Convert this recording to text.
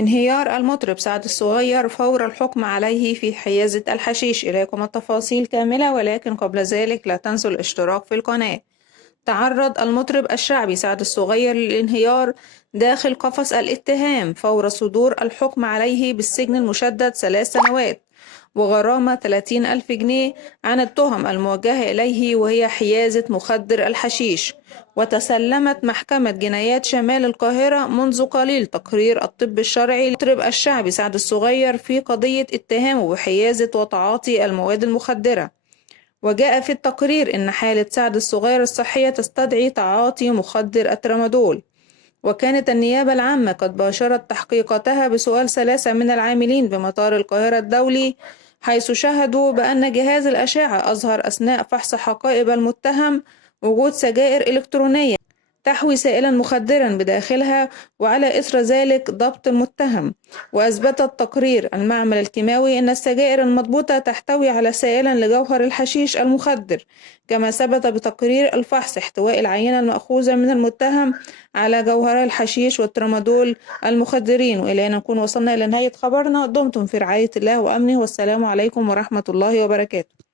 انهيار المطرب سعد الصغير فور الحكم عليه في حيازة الحشيش. إليكم التفاصيل كاملة، ولكن قبل ذلك لا تنسوا الاشتراك في القناة. تعرض المطرب الشعبي سعد الصغير للانهيار داخل قفص الاتهام فور صدور الحكم عليه بالسجن المشدد 3 سنوات وغرامة 30,000 جنيه عن التهم الموجهة إليه، وهي حيازة مخدر الحشيش. وتسلمت محكمة جنايات شمال القاهرة منذ قليل تقرير الطب الشرعي للمطرب الشعبي سعد الصغير في قضية اتهامه بحيازة وتعاطي المواد المخدرة. وجاء في التقرير إن حالة سعد الصغير الصحية تستدعي تعاطي مخدر الترامادول. وكانت النيابة العامة قد باشرت تحقيقاتها بسؤال 3 من العاملين بمطار القاهرة الدولي، حيث شهدوا بأن جهاز الأشعة أظهر أثناء فحص حقائب المتهم وجود سجائر إلكترونية تحوي سائلا مخدرا بداخلها، وعلى إثر ذلك ضبط المتهم. وأثبت تقرير المعمل الكيماوي أن السجائر المضبوطة تحتوي على سائلا لجوهر الحشيش المخدر، كما ثبت بتقرير الفحص احتواء العينة المأخوذة من المتهم على جوهر الحشيش والترامادول المخدرين. وإلى أن نكون وصلنا إلى نهاية خبرنا. دمتم في رعاية الله وأمنه، والسلام عليكم ورحمة الله وبركاته.